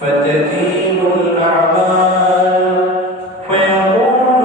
فتدين الأعمال فيقول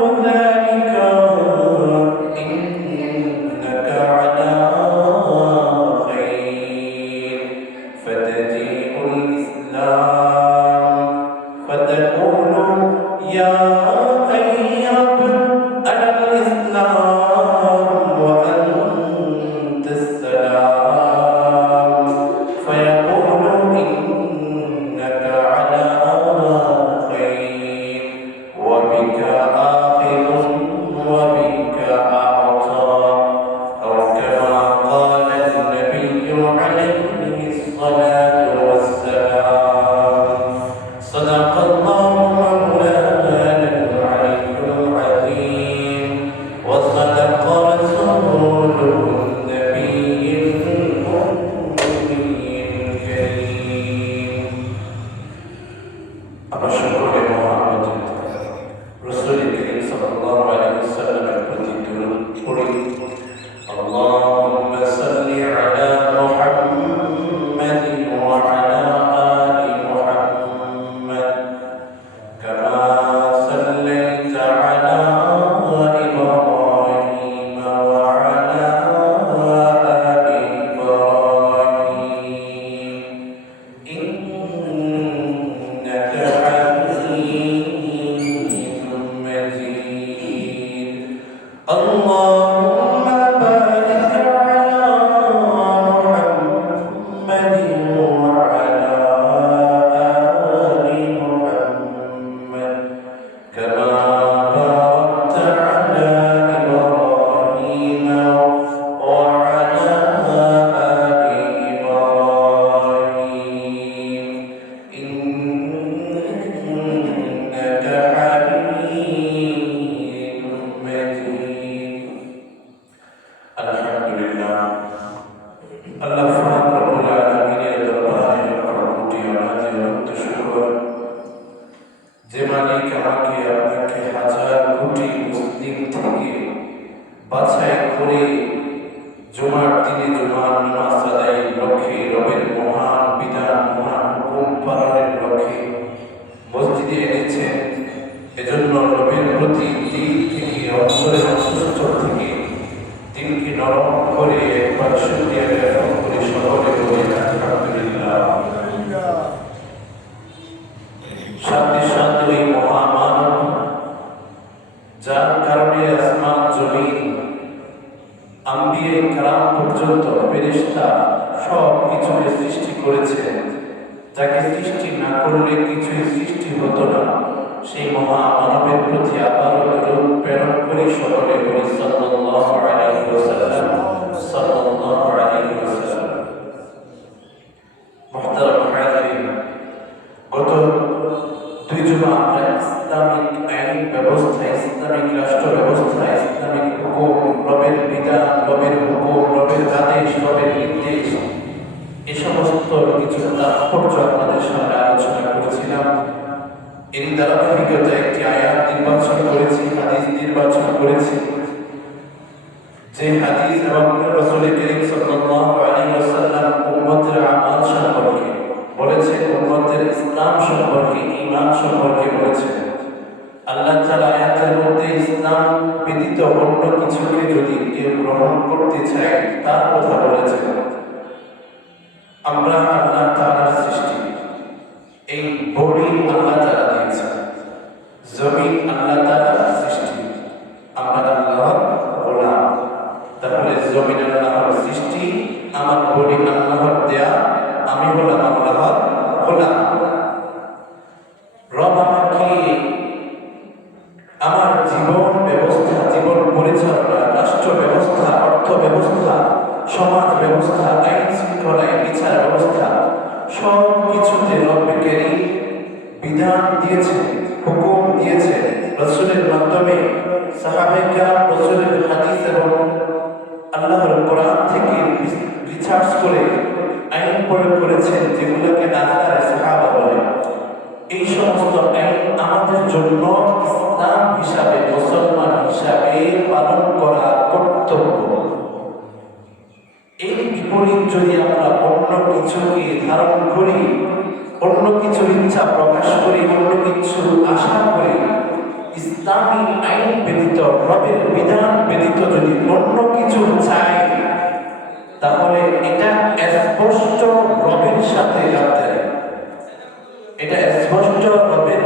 এটা স্পষ্ট রবের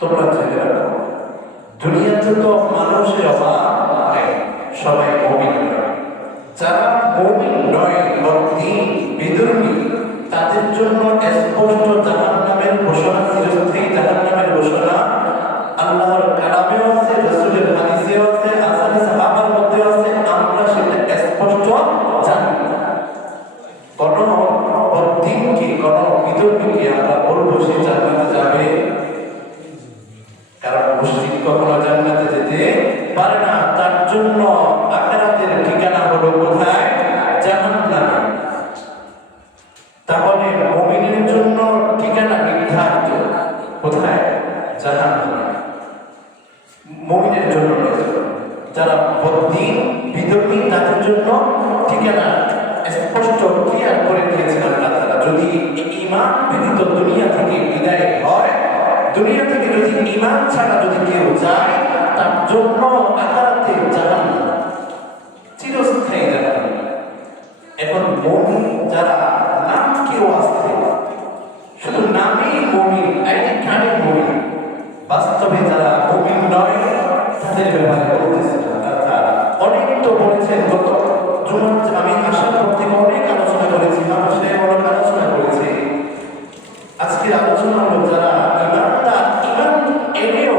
তোমরা জেনে রাখো, দুনিয়াতে তো মানুষের অভাব নেই, সবাই মুমিন নয়। যারা মুমিন নয়, বদ্দীন, বিধর্মী, তাদের জন্য স্পষ্ট জাহান্নামের ঘোষণা, চিরস্থায়ী জাহান্নামের ঘোষণা আল্লাহর কালামেও আছে, রাসূলের হাদিসেও আছে, আসারে সাহাবার মধ্যেও আছে। আমরা সেটা স্পষ্ট জানি। কোন বদ্দীনকে, কোন বিধর্মীকে আমরা বলবো সে জান্নাতে যাবে? কারণ মুশরিক কখনো জান্নাতে যেতে পারে না। তার জন্য আখিরাতের ঠিকানা হলো কোথায়? জাহান্নামে। তাহলে মুমিনের জন্য ঠিকানা নির্ধারিত কোথায়? জাহান্নামে। মুমিনের জন্য যারা বদ্দীন, বিধর্মী, তাদের জন্য ঠিকানা স্পষ্ট ক্লিয়ার করে দিয়েছেন আল্লাহ তাআলা। যদি ঈমান ব্যতীত দুনিয়া থেকে বিদায় হয়, দুনিয়া থেকে যদি ঈমান ছাড়া যদি কেউ যায়, তার জন্য আখিরাতে জাহান্নাম, চিরস্থায়ী জাহান্নাম। এখন মুমিন যারা নাম কেউ আসছে, শুধু নামেই মুমিন, আইডি কার্ডে মুমিন, বাস্তবে যারা মুমিন নয় তাদের ব্যাপারে বলতেছেন আল্লাহ তাআলা। অনেক তো বলেছেন, গত জুমার আমি আসার পর থেকে অনেক আলোচনা করেছি, মানুষের অনেক আলোচনা করেছে। আজকের আলোচনা হলো যারা ইমানদার, ইমান এনেও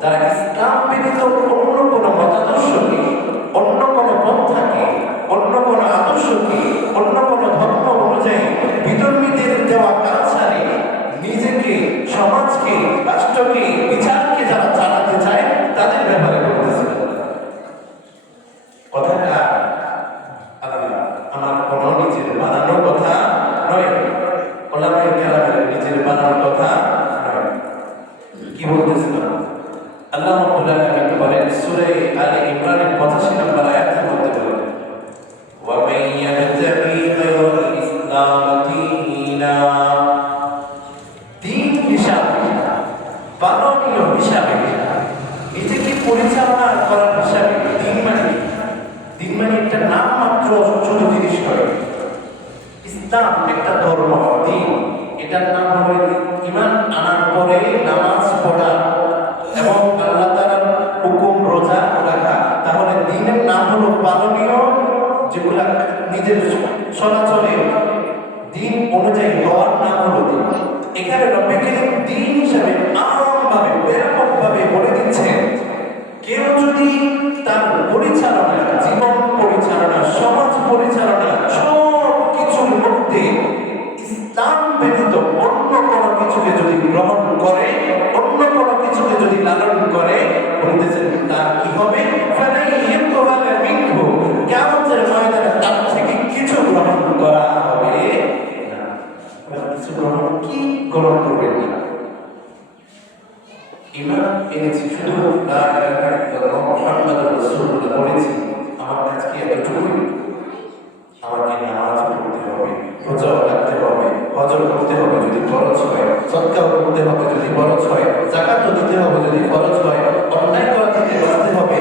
যারা ইসলাম ব্যতীত অন্য কোনো মতাদর্শকে, অন্য কোনো পন্থাকে, অন্য কোনো আদর্শকে, অন্য কোনো ধর্ম অনুযায়ী বিধর্মীদের দেওয়া কালচারে নিজেকে, সমাজকে, রাষ্ট্রকে, বিচারকে যারা চালাতে চায়, তাদের ব্যাপারে বলতেছে কথাটা আমার কোনো নিজের বানানো কথা নয়, ওলামায়ে কেরামের নিজের বানানো কথা নয়। কি বলতেছিলাম? আল্লাহ রাব্বুল আলামিন বলেন সূরা আলে ইমরানের 85 নম্বর আয়াতের মধ্যে বলেন, ওয়া মান ইয়াবতাগি গায়রাল ইসলাম দীনা, দিন হিসাবে, পালনীয় হিসাবে, নিজেকে পরিচালনা করার হিসাবে দিন মানে একটা নাম মাত্র, ছোট জিনিস নয়। ইসলাম একটা ধর্ম, দিন এটার নাম হবে ঈমান আনার পরে নামাজ পড়া এবং আল্লাহ তাআলার হুকুম রোজা রাখা। তাহলে দিনের নাম হলো পালনীয়, যেগুলা নিজের চলাচলে দিন অনুযায়ী হওয়ার নাম হলো দিন। এখানে রব্বে কারীম দিন হিসাবে আমভাবে, ব্যাপকভাবে বলে দিচ্ছেন, কেউ যদি তার পরিচালনা, জীবন পরিচালনা, সমাজ পরিচালনা, সব কিছুর মধ্যে ইসলাম ব্যতীত অন্য কোনো কিছুকে যদি গ্রহণ করে, অন্য কোনো কিছুকে যদি লালন করে, বলতেছেন তার কি হবে? কিয়ামতের ময়দানে তার থেকে কিছু গ্রহণ করা হবে না। কিছু গ্রহণ কি গ্রহণ করবেন না? ঈমান এনেছি, শুধু লা ইলাহা ইল্লাল্লাহ মুহাম্মাদুর রাসূলুল্লাহ বলেছি, আমার কাছে কি এতটুকুই? আমাকে নামাজ পড়তে হবে, রোজা রাখতে হবে, হজ করতে হবে যদি ফরজ হয়, সদকা করতে হবে যদি ফরজ হয়, যাকাত দিতে হবে যদি ফরজ হয়, অন্যায় করা থেকে বাঁচতে হবে,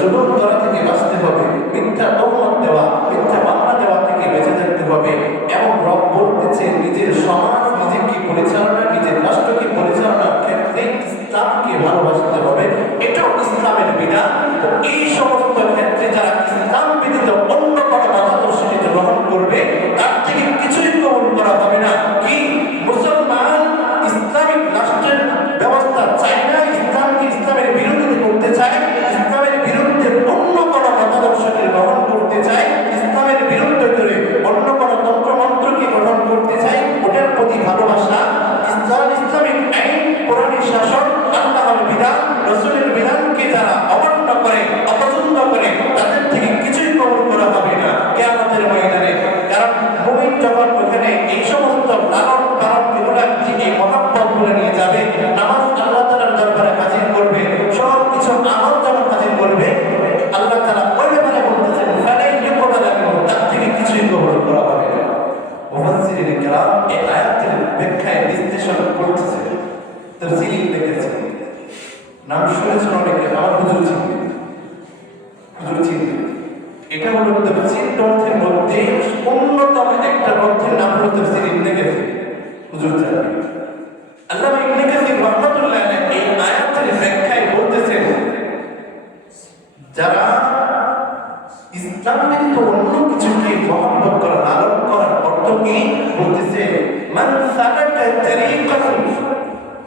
জুলুম করা থেকে বাঁচতে হবে, মিথ্যা তহমত দেওয়া, মিথ্যা মামলা দেওয়া থেকে বেঁচে থাকতে হবে। এবং রব বলতেছে নিজের সমাজ, নিজেকে পরিচালনা, নিজের রাষ্ট্রকে পরিচালনার ক্ষেত্রে ইসলামকে ভালোবাসতে হবে। এটাও ইসলামের বিধান। এই সমস্ত ক্ষেত্রে যারা ইসলাম ব্যতীত অন্য কোনো মতাদর্শকে গ্রহণ করবে, তার থেকে কিছুই গ্রহণ করা হবে না। কি মুসলমান ইসলামিক রাষ্ট্রের ব্যবস্থা চায় না, ইসলামকে ইসলামের বিরোধিতা করতে চায়, ইসলামের বিরুদ্ধে অন্য কোনো মতাদর্শকে গ্রহণ করতে চায়, ইসলামের বিরুদ্ধে করে অন্য কোনো তন্ত্রমন্ত্রকে গ্রহণ করতে চায়, ওটার প্রতি ভালোবাসা, ইসলামিক আইন, কোরআনী শাসন, আল্লাহর বিধান, রাসূলের বিধানকে যারা অমান্য করে, অপছন্দ করে, তাদের থেকে কিছুই গ্রহণ করা হবে না কিয়ামতের ময়দানে। কারণ মুমিন যখন ওখানে এই সমস্ত লালন পালন এগুলা থেকে মহাব্বত করে নিয়ে যাবে, নামাজ আল্লাহ তাআলার দরবারে হাজির করবে, সব কিছু আমল যখন হাজির করবে, আল্লাহ তাআলা ওই ব্যাপারে বলতেছেন ফালাই ইউকবালা মিনহু, তার থেকে কিছুই গ্রহণ করা হবে না। মুফাসসিরিন কিরাম এই আয়াতের ব্যাখ্যায় বিশ্লেষণ করতেছেন, তাফসীর লিখেছেন। নাম শুনেছেন অনেকে, আমার হুজুর চিনবে, এটা হলো তাফসীর গ্রন্থের মধ্যে অন্যতম একটা গ্রন্থের নাম হলো তাফসীর ইবনে কাসীর, হুজুর জানেন। আল্লাহ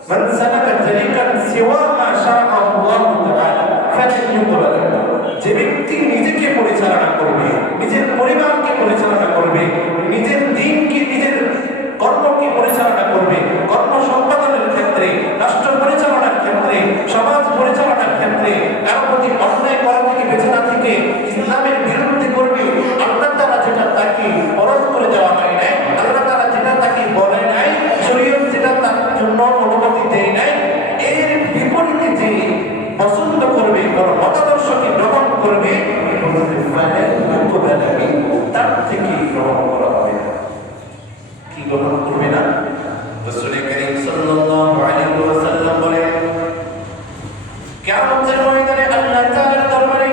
মান সালাকা তরিকান সিওয়া মা শাআ আল্লাহু তাআলা ফালান ইউকবাল মিনহু। যে ব্যক্তি নিজেকে পরিচালনা করবে, নিজের পরিবারকে পরিচালনা করবে, নিজের দিনকে, নিজের কর্মকে পরিচালনা করবে, কর্ম সম্পাদনের ক্ষেত্রে, রাষ্ট্র পরিচালনার ক্ষেত্রে, সমাজ পরিচালনার ক্ষেত্রে কারো প্রতি অন্যায় করা থেকে বেঁচে না থেকে ইসলামের বিরুদ্ধে করবে, আল্লাহ তাআলা যেটা তাকে ফরজ করে দেওয়া হয় নাই, আল্লাহ তাআলা যেটা তাকে বলে নাই, শরীয়ত যেটা তার জন্য অনুমতি দেয় নাই, এর বিপরীতে যে পছন্দ করবে, কোন মতাদর্শকে গ্রহণ করবে, তার থেকে গ্রহণ করা হবে না। কি গ্রহণ করবে না? রাসূল করিম সাল্লাল্লাহু আলাইহি ওয়াসাল্লাম বলেন, কিয়ামতের ময়দানে আল্লাহ তাআলার দরবারে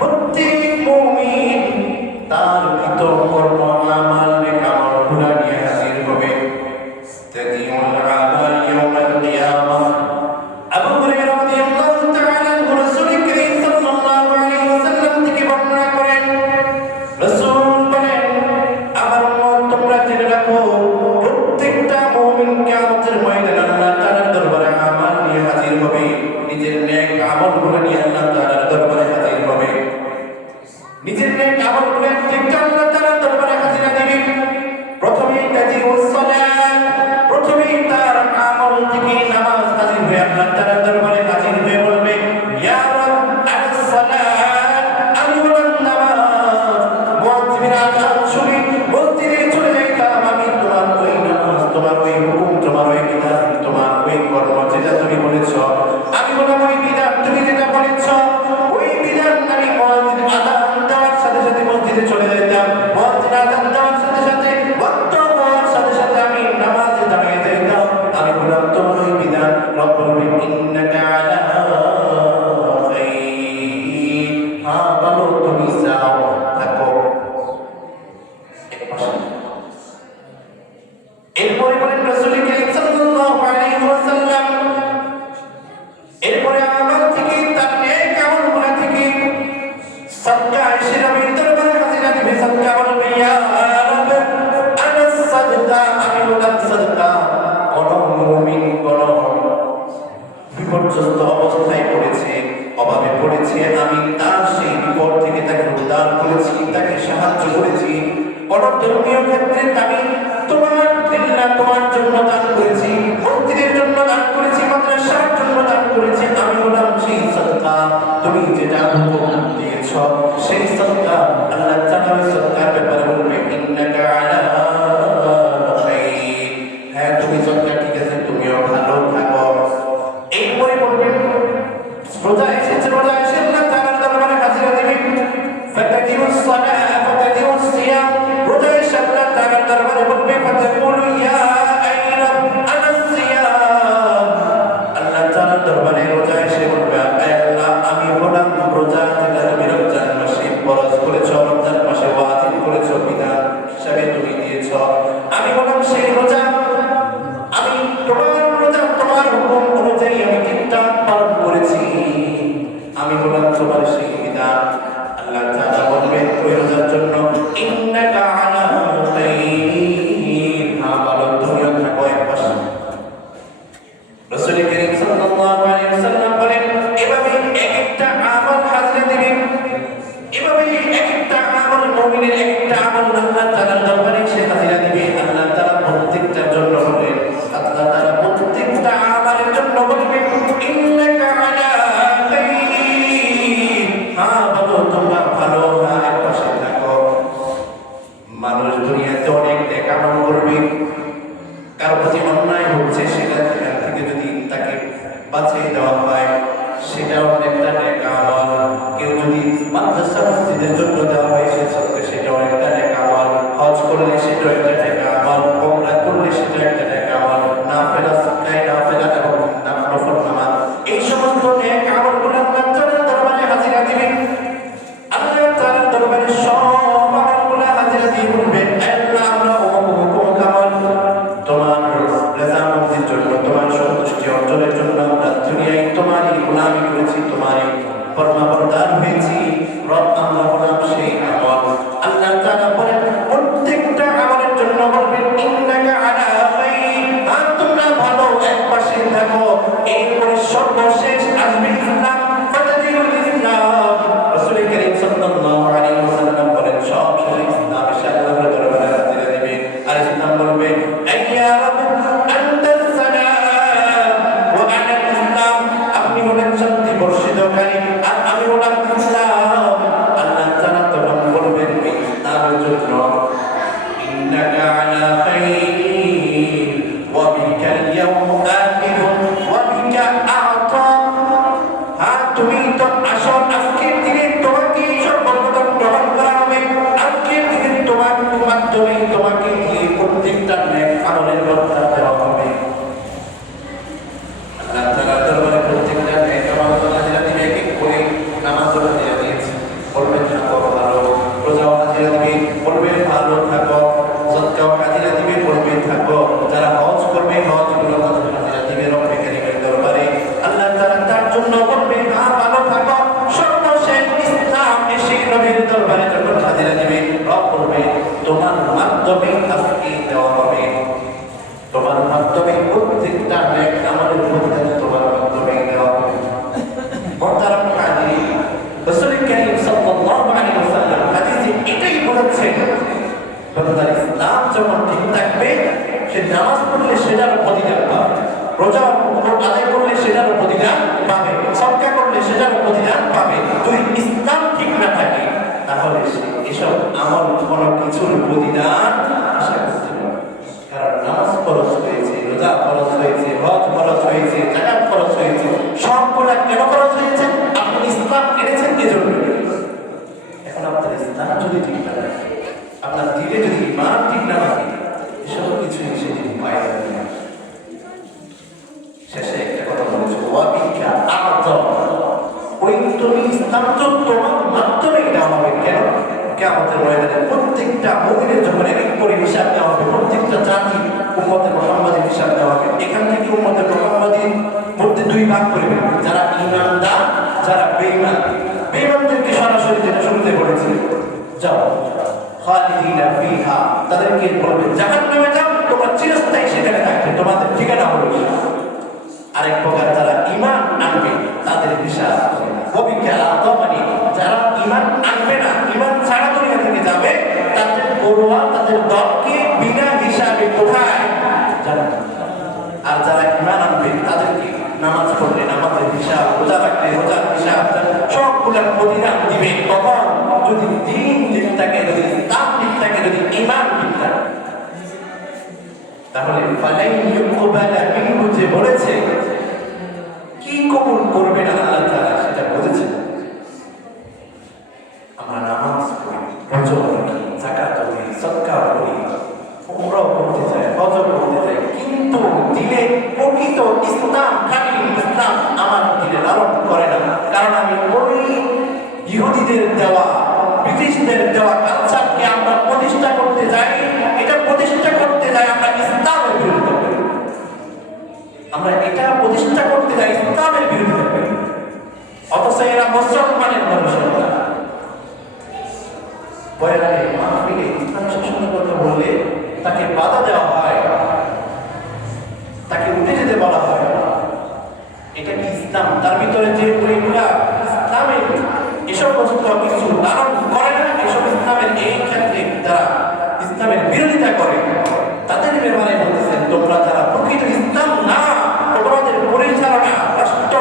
প্রত্যেক মুমিন তার কৃত কর্ম আমাল নেকামলগুলো নিয়ে হাজির হবে। তাদিউল আমাল ইয়াউমাল কিয়ামাহ। আবু হুরায়রা রাদিয়াল্লাহু তাআলা আনহু রাসূল করিম সাল্লাল্লাহু আলাইহি ওয়াসাল্লাম থেকে বর্ণনা করেন, রাসূল বলেন, আমার উম্মত তোমরা জেনে রাখো, প্রত্যেকটা মুমিন কিয়ামতের ময়দানে আল্লাহ তাআলার দরবারে আমাল নিয়ে হাজির হবে, নিজের নেক আমলগুলো নিয়ে আল্লাহ তাআলার দরবারে হাজির হবে। নিজের নেক আমলগুলো ঠিক আল্লাহ তাআলার দরবারে হাজির দিবে। প্রথমেই তাজিউস সালাত, প্রথমেই তার আমল থেকে নামাজ হাজির হয়ে আল্লাহ তাআলার দরবারে হাজির হয়ে বলবে, ইয়া রাব আস-সালাত, আমি হলাম নামাজ। মুয়াজ্জিনের আযান শুনে মসজিদে চলে যাইতাম, আমি তোমার ওই নামাজ, তোমার ওই হুকুম, তোমার ওই বিধান, তোমার ওই কর্ম যেটা তুমি বলেছ, আমি বললাম ওই বিধান তুমি যেটা বলেছ, ওই বিধান আমি মুয়াজ্জিন আযান দেওয়ার সাথে সাথে মসজিদে চলে যাইতাম। মুয়াজ্জিন আযান দেওয়ার সাথে সাথে ওয়াক্ত হওয়ার সাথে সাথে আমি নামাজে দাঁড়িয়ে যাইতাম। আমি বললাম তোমার ওই বিধান, রব বলবে ইন্নাকা আলা খাইর, হ্যাঁ বলো তুমি যাও থাকো। এরপরে বলেন রাসূল করিম সাল্লাল্লাহু আলাইহি ওয়াসাল্লাম, এরপরে আমল থেকে তার নেক আমলগুলো থেকে সাদকা এসে নবীর দরবারে হাজির দিবে। সাদকা বলবে, ইয়া রাব আনা সাদকা, আমি হলাম সাদকা। কোন মুমিন কোন বিপর্যস্ত অবস্থায় পড়েছে, অভাবে পড়েছে, আমি তার সেই বিপদ থেকে তাকে উদ্ধার করেছি, তাকে সাহায্য করেছি। কোন ধর্মীয় ক্ষেত্রে আমি তোমার দিল্লা তোমার জন্য দান করেছি, মসজিদের জন্য দান করেছি, মাদ্রাসার জন্য দান করেছি, আমি হলাম সেই সাদকা। তুমি যেটা হুকুম দিয়েছ সেই সাদকা, আল্লাহ তাআলা সাদকার ব্যাপারে বলবে ইন্নাকা আলা খাইর, হ্যাঁ তুমি সাদকা ঠিক আছে, তুমিও ভালো থাকো। এরপরে বলবেন রোজা এসেছে, রোজা এসে আল্লাহ তাআলার দরবারে হাজির দিবে। ফাতাদিউস সালাত ফাতাদিউস সিয়াম, রোজা এসে আল্লাহ তাআলার দরবারে বলবে, ফাতাকুলু ইয়া আইরাব আনা সিয়াম, আল্লাহ তাআলার দরবারে রোজা এসে বলবে, আল্লাহ আমি হলাম রোজা, যেটা তুমি রমজান মাসে ফরজ করেছো, রমজান মাসে ওয়াজিব করেছো, বিধান হিসাবে তুমি দিয়েছো, আমি হলাম সেই রোজা। আমি তোমার রোজা, তোমার হুকুম অনুযায়ী আমি ঠিকঠাক পালন করেছি, আমি হলাম তোমার সেই বিধান। আল্লাহ তাআলা বলবেন ওই রোজার জন্য ইন্নাকা আলা খাইর, হ্যাঁ বলো তুমিও থাকো এক পাশে। রাসূল করিম সাল্লাল্লাহু আলাইহি ওয়াসাল্লাম বলেন, এভাবে এক একটা আমল হাজির দিবেন, এভাবে এক একটা আমল মুমিনের এক একটা আমল আল্লাহ তাআলার দরবারে সে হাজির দিবে। আল্লাহ তাআলা প্রত্যেকটার জন্য বলেন, আল্লাহ তাআলা প্রত্যেকটা আমলের জন্য বলবেন ইন্নাকা আলা খাইর, হ্যাঁ বলো তোমরা ভালো, হ্যাঁ এক পাশে থাকো। মানুষ দুনিয়াতে অনেক নেক আমল করবে, কারো প্রতি অন্যায় হচ্ছে সেটা থেকে যদি তাকে বাঁচিয়ে দেওয়া হয় সেটাও একটা নেক আমল। কেউ যদি মাদ্রাসা মসজিদের জন্য দেওয়া হয় সেটাও একটা নেক আমল। হজ করলে সেটাও একটা নেক আমল, ওমরা করলে সেটা একটা নেক আমল, নাফিলা সাকায় নাফিলা এবং নফল নামাজ, এই সমস্ত নেক আমলগুলো আল্লাহ তাআলার দরবারে হাজির দিবেন। আল্লাহ তাআলার দরবারে সব আমলগুলো হাজির দিয়ে বলবেন, আল্লাহ আমরা অমুক আমল তোমার রাজামন্দির জন্য, তোমার সন্তুষ্টি অর্জনের জন্য আমরা দুনিয়ায় তোমারই গোলামি করেছি, তোমারই ফরমাবরদার হয়েছি, রব আমরা হলাম সেই আমল। আল্লাহ তাআলা বলেন প্রত্যেকটা আমলের জন্য বলবেন ইন্নাকা আলা খাইর, আর তোমরা ভালো এক পাশে শেষে একটা কথা বলেছে, ওয়াবিকা আযম, ওই তুমি ইসলাম তো তোমার মাধ্যমেই দেওয়া হবে। কেন? কিয়ামতের ময়দানে প্রত্যেকটা মুমিনের যখন এক এক করে হিসাব দেওয়া হবে, প্রত্যেকটা জাতি উম্মতে মুহাম্মাদের হিসাব দেওয়া হবে। এখান থেকে উম্মতে মুহাম্মাদের মধ্যে দুই ভাগ করে ফেলবে, যারা ঈমানদার, যারা বেঈমান। বেঈমানদেরকে সরাসরি যেটা শুনতে বলেছে, যাও খালিদিনা ফিহা, তাদেরকে বলবে জাহান্নামে যাও, তোমার চিরস্থায়ী সেখানে থাকবে, তোমাদের ঠিকানা হলো। আরেক প্রকার যারা ঈমান আনবে তাদের হিসাব ওয়াবিকা আযম, যারা ঈমান আনবে না, ঈমান ছাড়া দুনিয়া থেকে যাবে, তাদের পরোয়া, তাদের দলকে বিনা হিসাবে কোথায় জান্নাত। আর যারা ঈমান আনবে তাদেরকে নামাজ পড়লে নামাজের হিসাব, রোজা রাখলে রোজার হিসাব, সবগুলোর প্রতিদান দিবে। কখন? যদি দ্বীন ঠিক থাকে, যদি ইসলাম ঠিক থাকে, যদি ঈমান ঠিক থাকে। তাহলে ফালাই ইউকবালা মিনহু যে বলেছে, কি কবুল করবে না আল্লাহ তাআলা সেটা বলেছে। আমরা নামাজ পড়ি, রোজা রাখি, যাকাত দিই, সদকা করি, উমরা করতে চাই, হজ করতে চাই, কিন্তু দিলে প্রকৃত ইসলাম, খাঁটি ইসলাম আমার দিলে লালন করে না। কারণ আমি ওই ইহুদিদের দেওয়া, ব্রিটিশদের দেওয়া কালচারকে আমরা প্রতিষ্ঠা করতে যাই। এটা প্রতিষ্ঠা করতে যাই আমরা ইসলামের বিরুদ্ধে, আমরা এটা প্রতিষ্ঠা করতে যাই ইসলামের বিরুদ্ধে। অথচ এরা মুসলমানের মানুষের বয়ানে মাহফিলে ইসলাম শাসনের কথা বললে তাকে বাধা দেওয়া হয়, তাকে উঠে যেতে বলা হয়। এটা কি ইসলাম? তার ভিতরে যে এগুলা ইসলামের এসব কিছু ধারণ করে না, এসব ইসলামের এই ক্ষেত্রে যারা ইসলামের বিরোধিতা করে তাদের ব্যাপারে বলতেছেন, তোমরা যারা প্রকৃত ইসলাম না, তোমাদের পরিচালনা, রাষ্ট্র,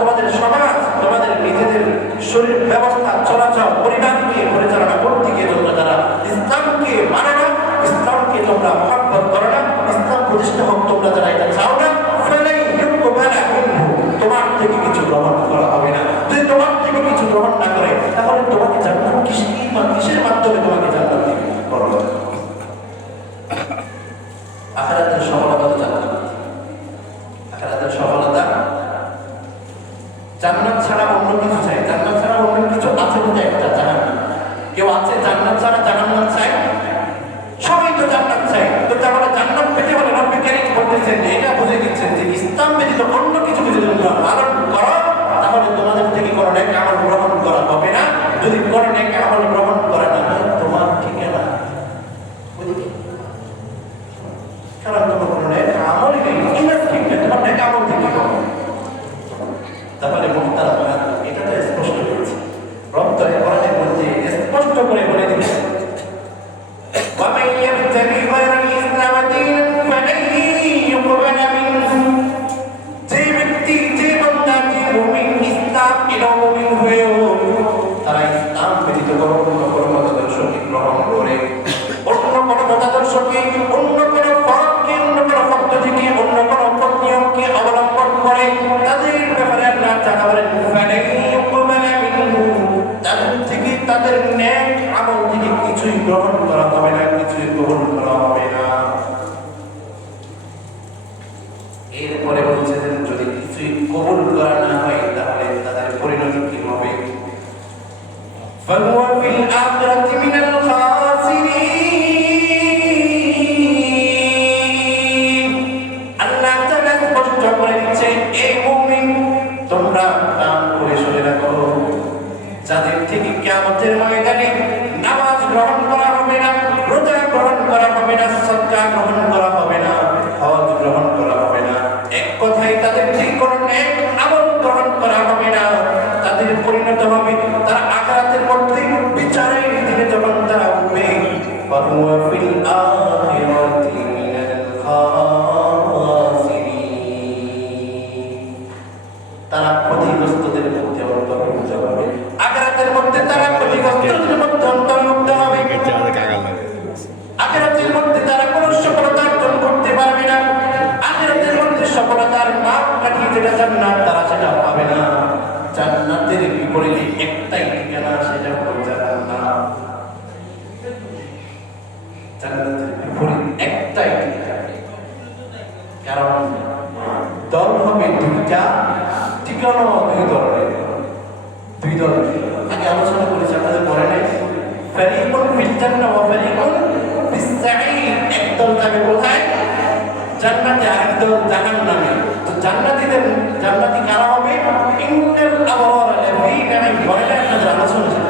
তোমাদের সমাজ, তোমাদের নিজেদের শরীর ব্যবস্থা, চলাচল, পরিবারকে পরিচালনা করতে গিয়ে তোমরা যারা ইসলামকে মানে না, ইসলামকে তোমরা মহব্বত করো না, ইসলাম প্রতিষ্ঠা হোক তোমরা যারা এটা চাও না, তোমার থেকে কিছু গ্রহণ করা হবে না। যদি তোমার থেকে কিছু গ্রহণ না করে, তাহলে তোমাকে জান্নাত কিসের মাধ্যমে তোমাকে জান্নাত দিবে? আখিরাতের সফলতা জান্নাত, আখিরাতের সফলতা জান্নাত ছাড়া অন্য কিছু চাই। জান্নাত ছাড়া অন্য কিছু আছে বলতে একটা জাহান্নাম। কেউ আছে জান্নাত ছাড়া জাহান্নাম চাই? সবাই তো জান্নাত চাই। তো তাহলে জান্নাত পেতে হলে নবী কারীম বলতেছেন, এটা বুঝে দিচ্ছেন যে ইসলাম ব্যতীত অন্য কিছু যদি তোমরা পালন করো, তাহলে তোমাদের থেকে কোনো নেক আমল গ্রহণ করা হবে না। যদি কোনো নেক আমল গ্রহণ করা না হয়, তোমার ঠিকানা ওইদিকে। কারণ তোমার কোনো নেক আমল নেই, ইমান ঠিক নেই, তোমার নেক আমল থেকে হবে। তাহলে মুহতারাম এটা তো স্পষ্ট হয়েছে, রব তো কোরআনের মধ্যে স্পষ্ট করে বলে দিয়েছে, ومن يبتغي غير الإسلام دينا فلن يقبل منه। যে ব্যক্তি, যে বান্দা, যে মুমিন ইসলাম এলো মুমিন হয়েও তারা ইসলাম ব্যতীত অন্য কোনো মতাদর্শকে গ্রহণ করে, অন্য কোনো মতাদর্শকে, অন্য কোনো পথকে, অন্য কোনো পদ্ধতিকে, অন্য কোনো নিয়মকে অবলম্বন করে, তাদের ব্যাপারে আল্লাহ তাআলা বলেন ফালাই ইউকবালা মিনহু, তাদের থেকে, তাদের নেক আমল থেকে কিছুই গ্রহণ করা হবে না, কিছুই গ্রহণ করা হবে না। এরপরে বলছে যে যদি কিছুই কবুল করা না হয়, তাহলে তাদের পরিণতি কি হবে? ফাহুয়া ফিল আখিরাতি মিনাল খাসিরিন। আল্লাহ তাআলা স্পষ্ট করে দিচ্ছেন, এই মুমিন তোমরা কান করে শুনে রাখো, যাদের থেকে কিয়ামতের ময়দানে নামাজ গ্রহণ করা হবে না, রোজা গ্রহণ করা হবে না, সদকা গ্রহণ করা হবে না, হজ গ্রহণ করা হবে না, এক কথায় তাদের ঠিক কোনো নেক আমল গ্রহণ করা হবে না, তাদের পরিণত হবে তারা আখিরাতের মধ্যে বিচারের দিনে যখন তারা উঠবে, ফাহুয়া ফিল আখিরাতি মিনাল খাসিরিন, তারা ক্ষতিগ্রস্তদের মধ্যে অন্তর্ভুক্ত হবে। আখিরাতের মধ্যে তারা ক্ষতিগ্রস্তদের মধ্যে অন্তর্ভুক্ত হবে। আখিরাতের মধ্যে তারা কোনো সফলতা অর্জন করতে পারবে না। আখিরাতের মধ্যে সফলতার মাপ কাঠিয়ে যেটা জান্নাত, তারা সেটা পাবে না। জান্নাতের বিপরীতে একটাই ঠিকানা, সেটা হলো জাহান্নাম। জান্নাতের বিপরীত একটাই ঠিকানা। কারণ দল হবে দুইটা, টিকানো দুই ধরনের, দুই দল। আগে আলোচনা করেছি, আপনাদের মনে নেই? ফারিকুন ফিল জান্নাহ ওয়া ফারিকুন ফিস সাঈর। একদল যাবে কোথায়? জান্নাতে, আরেকদল জাহান্নামে। তো জান্নাতীদের, জান্নাতি কারা হবে? ইন্নাল আবরার লাফি নাঈম। মনে নেই আপনাদের আলোচনা ছিল?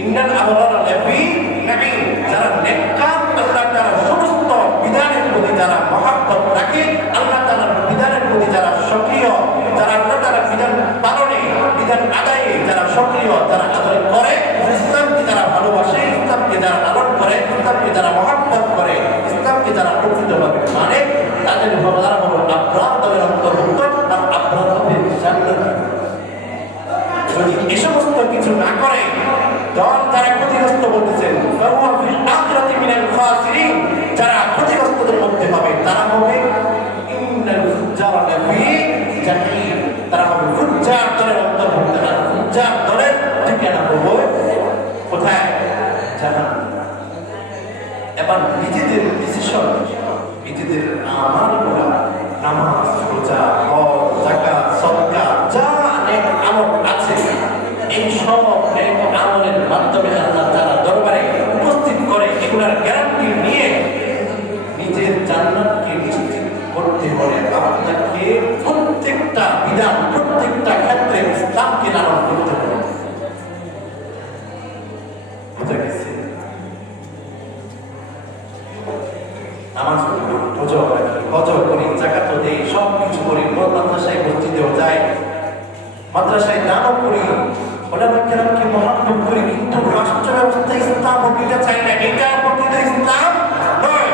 ইন্নাল আবরার লাফি নাঈম, যারা নেককার, আল্লাহ তাআলার সমস্ত বিধানের প্রতি যারা মহব্বত রাখে, আল্লাহ তাআলার বিধানের প্রতি যারা সক্রিয়, যারা আল্লাহ তাআলার বিধান পালনে, বিধান আদায়ে যারা সক্রিয়, যারা আদর করে, ইসলামকে যারা ভালোবাসে, ইসলামকে যারা লালন করে, ইসলামকে যারা মহব্বত করে, ইসলামকে যারা প্রকৃতভাবে মানে, তাদের যারা হলো আবরার দলের অন্তর্ভুক্ত, আর আবরার হবে জান্নাত। যদি এই সমস্ত কিছু না করে, দল যারা ক্ষতিগ্রস্ত বলতেছেন, ফাহুয়া ফিল আখিরাতি মিনাল খাসিরিন, যারা ক্ষতিগ্রস্তদের মধ্যে হবে তারা হবে ইন্নাল ফুজ্জারা লাফি জাহিম, তারা হবে ফুজ্জার দলের অন্তর্ভুক্ত। আর ফুজ্জার দলের ঠিকানা হবে কোথায়? জাহান্নাম। এবার নিজেদের ডিসিশন, নিজেদের আমালগুলো, নামাজ, রোজা, হজ, যাকাত, সদকা, যা নেক আমল আছে, এই সব নেক আমলের মাধ্যমে আল্লাহ তাআলা দরবারে উপস্থিত করে এগুলার গ্যারান্টি নিয়ে নিজের জান্নাতকে নিশ্চিত করতে হলে আপনাকে প্রত্যেকটা বিধান, প্রত্যেকটা ক্ষেত্রে ইসলামকে লালন করতে হবে। বুঝা গেছে? নামাজ পড়ি, রোজা রাখি, হজ করি, যাকাত দেই, সব কিছু করি, মাদ্রাসায় মসজিদেও যাই, মাদ্রাসায় দানও করি, ওলামায়ে কেরামকে মহব্বত করি, কিন্তু রাষ্ট্র ব্যবস্থা ইসলাম হতে চাই না। এটা প্রকৃত ইসলাম নয়,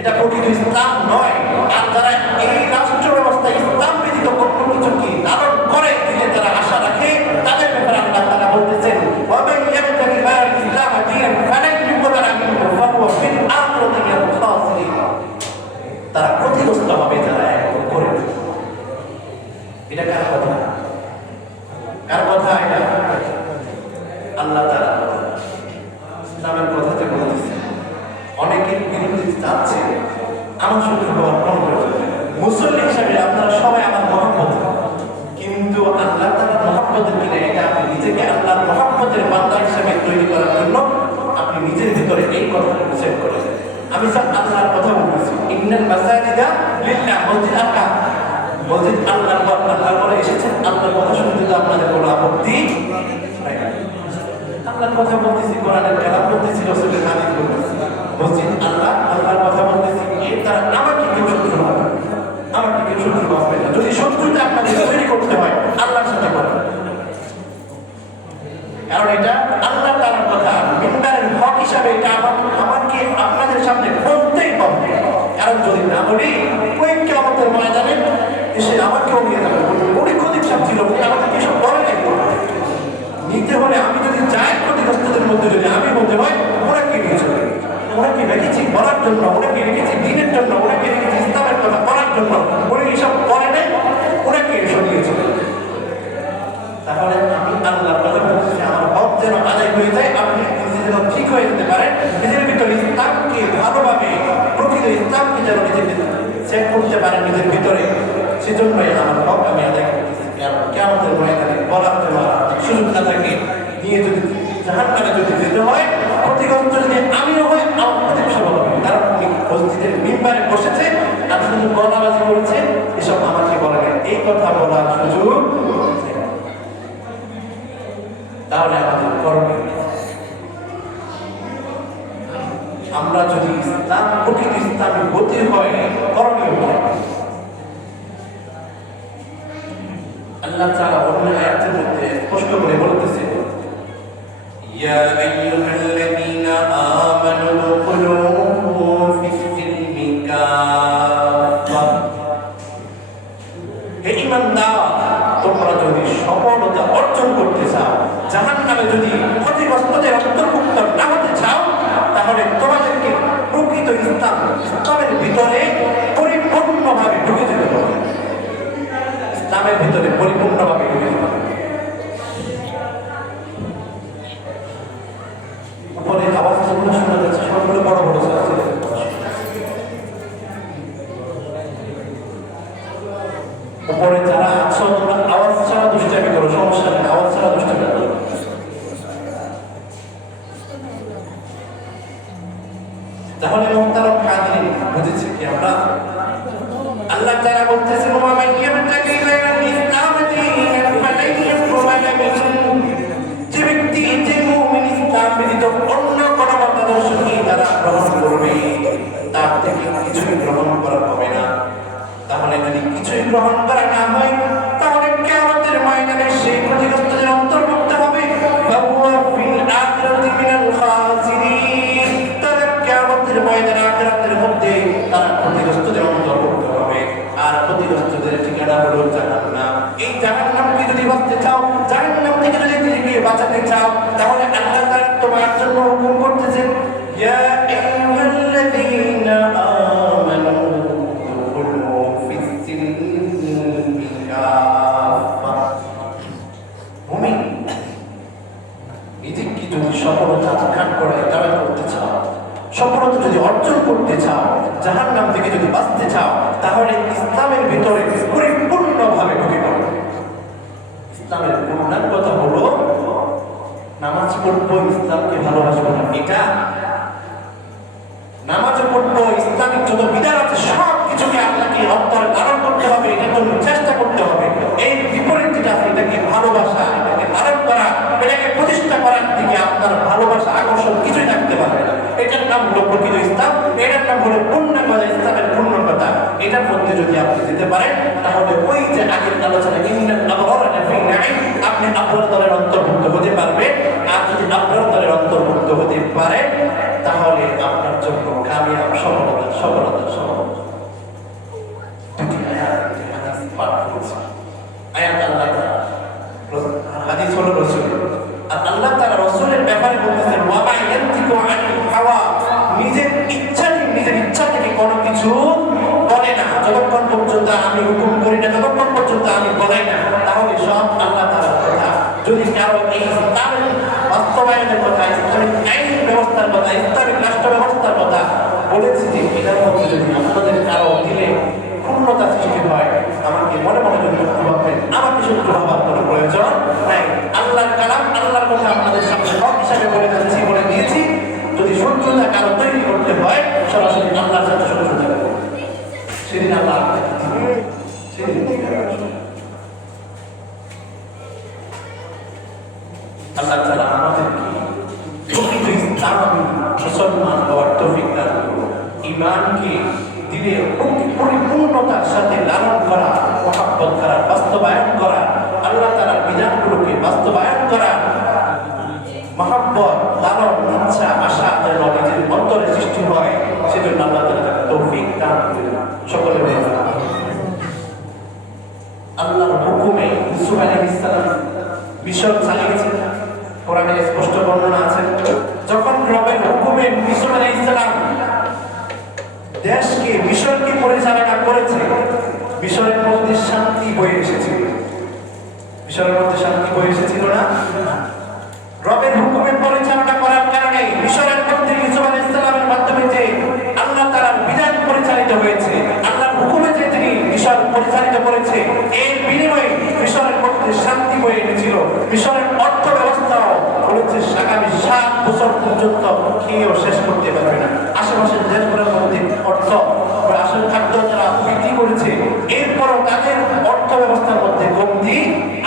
এটা প্রকৃত ইসলাম নয়। আর যারা এই রাষ্ট্র ব্যবস্থা ইসলাম ব্যতীত কোনো কিছুকে লালন করে, দিলে তারা আশা রাখে, তাদের ব্যাপারে আল্লাহ তাআলা বলতেছেন, ওয়া মান ইয়াবতাগি গায়রাল ইসলাম দীনান ফালান ইউকবালা মিনহু ফাহুয়া ফিল আখিরাতি মিনাল খাসিরিন। তারা ক্ষতিগ্রস্ত হবে যারা এমন করে। এটা কার কথা? কার কথা এটা? আল্লাহ তাআলা ইসলামের কথা যে বলতেছে, অনেকের বিরুদ্ধে যাচ্ছে, আমার শুধু অর্পণ করেছে মুসলিম হিসাবে আপনারা সবাই আমার মহব্বত, কিন্তু আল্লাহ তাআলার মহব্বতের কিনা এটা আপনি নিজেকে আল্লাহর মহব্বতের বান্দা হিসেবে তৈরি করার জন্য আপনি নিজের ভিতরে এই কথাটা সেট করেছেন। আমি স্যার আল্লাহর কথা বলতেছি, ইন্নাল মাসাজিদা লিল্লাহ, মসজিদ আল্লাহ, মসজিদ আল্লাহর ঘর, আল্লাহর ঘরে এসেছেন, আল্লাহর কথা শুনতে তো আপনাদের কোনো আপত্তি নাই। আল্লাহর কথা বলতেছি, কোরআনের কালাম বলতেছি, রাসূলের হাদিস বলতেছি, মসজিদ আল্লাহ, আল্লাহর কথা বলতেছি, এর দ্বারা আমাকে কেউ শত্রু হবে, আমাকে কেউ শত্রু হবে না। যদি শত্রুতা আপনাদের তৈরি করতে হয়, আল্লাহর সাথে করেন, কারণ এটা আল্লাহ তাআলার কথা, মিম্বারের হক হিসাবে এটা আমাকে আপনাদের সামনে বলতেই হবে। কারণ যদি না বলি, ওই কিয়ামতের ময়দানে এসে আমাকেও নিয়ে যাবে, উনি খতিব সাহেব ছিল, উনি আমাকে কিছু বলে নাই, নিতে হলে আমি যদি যাই ক্ষতিগ্রস্তদের মধ্যে, যদি আমি বলতে হয়, ওনাকে নিয়ে চলে, ওনাকে রেখেছি বলার জন্য, ওনাকে রেখেছি দিনের জন্য, ওনাকে রেখেছি ইসলামের কথা বলার জন্য, উনি এসব বলে নাই, ওনাকে এসব নিয়ে চলে। তাহলে আমি আল্লাহর কথা বলছি, আমার হক যেন আদায় হয়ে যায়, আপনি নিজে যেন ঠিক হয়ে যেতে পারেন, নিজের ভিতরে ইসলামকে ভালোভাবে, প্রকৃত ইসলামকে যেন নিজের চেক করতে পারেন নিজের ভিতরে, সেজন্যই আমার হক আমি আদায় করতেছি। কিয়ামতের ময়দানে বলার জন্য সুযোগ না থাকে, নিয়ে যদি জাহান্নামে যদি যেতে হয়, ক্ষতিগ্রস্ত যদি আমিও হয়, আমার প্রতি সফল হবে। কারণ মসজিদের মিম্বারে বসেছে আর শুধু গলাবাজি করেছে, এসব আমাকে বলে না, এই কথা বলার সুযোগ। তাহলে আমাদের করণীয়, আমরা যদি ইসলাম, প্রকৃত ইসলামে গতি হয়, করণীয় আল্লাহ তাআলা অন্য আয়াতের মধ্যে স্পষ্ট করে বলতেছে, ইয়া আইয়ুহাল্লাযীনা আমানু দুখুলু ফিস-সিলমি কাফা। হে ঈমানদার, তোমরা যদি সফলতা অর্জন করতে চাও, জাহান্নামে যদি ক্ষতিগ্রস্তদের অন্তর্ভুক্ত না হতে চাও, তাহলে তোমাদেরকে প্রকৃত ইসলামের ভিতরে পরিপূর্ণভাবে ঢুকে যেতে হবে, ইসলামের ভিতরে পরিপূর্ণভাবে ঢুকে যেতে হবে। উপরে আওয়াজ যেগুলো শোনা যাচ্ছে সবগুলো বড় বড় আছে, উপরে যারা আছো তোমরা আওয়াজ ছাড়া দুষ্টামি করো, সমস্যা নেই, আওয়াজ ছাড়া দুষ্টামি করো। তাহলে মুহতারাম হাজিরিন, বুঝেছি কি আমরা? আল্লাহ তাআলা বলতেছেন ওয়া মান ইয়াবতাগি গায়রাল ইসলাম দীনান ফালান ইয়াকবালা মিনহু, যে ব্যক্তি, যে মুমিন ইসলাম ব্যতীত অন্য কোন মতাদর্শকে তারা গ্রহণ করবে তার থেকে কিছুই গ্রহণ করা হবে না। তাহলে যদি কিছুই গ্রহণ করা না হয় তাহলে কিয়ামতের ময়দানে সেই ক্ষতিগ্রস্তদের অন্তর্ভুক্ত হবে। ফাহুয়া ফিল আখিরাতি মিনাল খাসিরিন, তারা কিয়ামতের ময়দানে আখিরাতের মধ্যে তারা ক্ষতিগ্রস্তদের অন্তর্ভুক্ত হবে। আর ক্ষতিগ্রস্তদের ঠিকানা হলো জাহান্নাম। এই জাহান্নামকে যদি বাঁচতে চাও, জাহান্নাম থেকে যদি নিজেকে বাঁচাতে চাও, তাহলে আল্লাহ তাআলা তোমার জন্য হুকুম করতেছেন, ইয়া আইয়ুহাল্লাযীনা আমানু দুখুলু ফিস-সিলমি কাফা। মুমিন, নিজেকে যদি সফলতা আকাঙ্ক্ষা করে দাবি করতে চাও, সফলতা যদি অর্জন করতে চাও, জাহান্নাম থেকে যদি বাঁচতে চাও, তাহলে ইসলামের ভিতরে পরিপূর্ণভাবে ঢুকে পড়ো। ইসলামের পূর্ণাঙ্গতা হলো নামাজ পড়বো, ইসলামকে ভালোবাসবো না, এটা নামাজ পড়বো, ইসলামিক যত বিধান আছে সব কিছুকে আপনাকে অন্তরে ধারণ করতে হবে, এটার জন্য চেষ্টা করতে হবে। এই বিপরীত যেটা আছে এটাকে ভালোবাসা, এটাকে ধারণ করা, এটাকে প্রতিষ্ঠা করার দিকে আপনার ভালোবাসা, আকর্ষণ কিছুই থাকতে পারবে না। এটার নাম হলো প্রকৃত ইসলাম, এটার নাম হলো পূর্ণাঙ্গতা, ইসলামের পূর্ণাঙ্গতা। এটার মধ্যে যদি আপনি যেতে পারেন তাহলে ওই যে আগের আলোচনা ইন্নাল আবরারা লাফি নাঈম, আপনি আবরার দলের অন্তর্ভুক্ত হতে পারবেন। আর যদি আবরার দলের অন্তর্ভুক্ত হতে পারেন তাহলে আপনার জন্য কামিয়াব, সফলতা, সফলতা, সফলতা। দুটি হাদিস পাঠ করেছি। আয়াত আল্লাহ তাআলা, হাদিস হলো রাসূল। আর আল্লাহ তাআলা রাসূলের ব্যাপারে বলতেছেন ওয়া মা ইয়ানতিকু আনিল হাওয়া, নিজের ইচ্ছা থেকে কোনো কিছু বলে না। যতক্ষণ পর্যন্ত আমি হুকুম করি না, যতক্ষণ পর্যন্ত আমি বলাই না, তাহলে সব আল্লাহ তাআলার কথা। যদি কারো এই ইসলামের বাস্তবায়নের কথা, ইসলামিক আইন ব্যবস্থার কথা, ইসলামিক রাষ্ট্র ব্যবস্থার কথা বলেছি, যে এটার মধ্যে যদি আপনাদের কারো দিলে পূর্ণতা সৃষ্টি হয়, আমাকে মনে মনে যদি ভাববেন, আমাকে শুধু ভাবার কোনো প্রয়োজন নাই। আল্লাহর কালাম, আল্লাহর কথা আপনাদের সামনে হক হিসাবে বলে যাচ্ছি, বলে দিয়েছি। যদি শত্রুতা কারো তৈরি করতে হয়, সরাসরি আল্লাহর সাথে শত্রুতা করবে, সেদিন আল্লাহ সেদিন আল্লাহ তাআলা আমাদেরকে প্রকৃত ইসলাম মুসলমান হওয়ার তৌফিক দান করুন। ঈমানকে দিলে পরিপূর্ণতার সাথে লালন করা, মহব্বত করা, বাস্তবায়ন করা, আল্লাহ তাআলার বিধানগুলোকে বাস্তবায়ন করা, মহব্বত, লালন, ইচ্ছা, আশা যেন নিজের অন্তরে সৃষ্টি হয়, সেজন্য আল্লাহ তাআলা তৌফিক দান করুন। সকলে বলুন আল্লাহর হুকুমে ইউসুফ আলাইহিস সালাম মিশর চালিয়েছেন। কোরআনে স্পষ্ট বর্ণনা আছে, যখন রবের হুকুমে ইউসুফ আলাইহিস সালাম দেশকে, মিশরকে পরিচালনা করেছে, মিশরের মধ্যে শান্তি বয়ে এসেছিল। মিশরের মধ্যে শান্তি বয়ে এসেছিল না? রবের হুকুমে পরিচালনা করার কারণে মিশরের মধ্যে ইউসুফ আলাইহিস সালামের মাধ্যমে যে আল্লাহ তাআলার বিধান পরিচালিত হয়েছে, আল্লাহর হুকুমে যে তিনি মিশর পরিচালিত করেছে, এর বিনিময়ে মিশরের মধ্যে শান্তি বয়ে এনেছিল। মিশরের অর্থ ব্যবস্থাও বলেছে আগামী 7 বছর পর্যন্ত খেয়েও শেষ করতে পারবে না। আশেপাশের দেশগুলোর মধ্যে অর্থ আসল খাদ্য তারা বিক্রি করেছে, এরপরও তাদের অর্থ ব্যবস্থার মধ্যে কমতি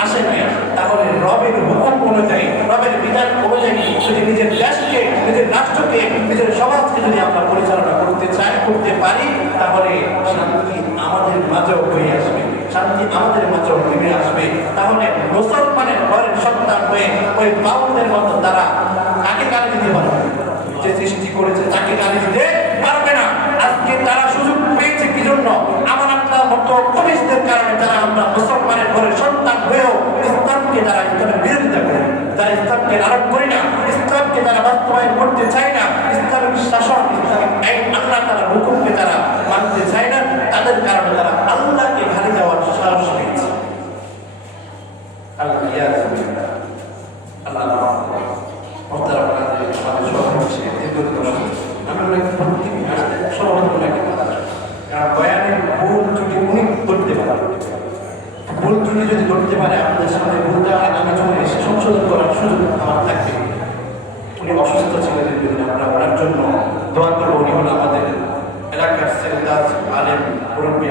আসে নাই। তাহলে রবের হুকুম অনুযায়ী, রবের বিধান অনুযায়ী যদি নিজের দেশকে, নিজের রাষ্ট্রকে, নিজের সমাজকে যদি আমরা পরিচালনা করতে চাই, করতে পারি, তাহলে শান্তি আমাদের মাঝেও হয়ে আসবে, শান্তি আমাদের মাঝেও নেমে আসবে। তাহলে মুসলমানের ঘরের সন্তান হয়ে ওই বাউলদের মতো তারা তাকে গালি দিতে পারবে, যে সৃষ্টি করেছে তাকে গালি দিতে পারবে না। আজকে তারা সুযোগ পেয়েছে কি জন্য? আমার আপনার মতো কমিশনের কারণে তারা আমরা মুসলমানের ঘরের সন্তান হয়েও ইসলামকে তারা ইসলামের বিরোধিতা করে, তারা ইসলামকে লালন করি না, ইসলামকে তারা বাস্তবায়ন করতে চায় না, ইসলামিক শাসন, ইসলামিক আইন, আল্লাহ তাআলার হুকুমকে তারা মানতে চায় না। তাদের কারণে তারা আল্লাহকে গালি দেওয়ার সাহস পেয়েছে। আল্লাহ আল্লাহ বয়ানের ভুল ত্রুটি উনি করতে পারেন, ভুল ত্রুটি যদি ধরতে পারে আপনাদের সামনে ভুলটা আগামী জীবনে এসে সংশোধন করার সুযোগ আমার থাকবে। উনি অসুস্থ ছিলেন, আমরা ওনার জন্য দোয়া করবো। উনি হলো আমাদের এলাকার সেলদাস আলেম মুরব্বী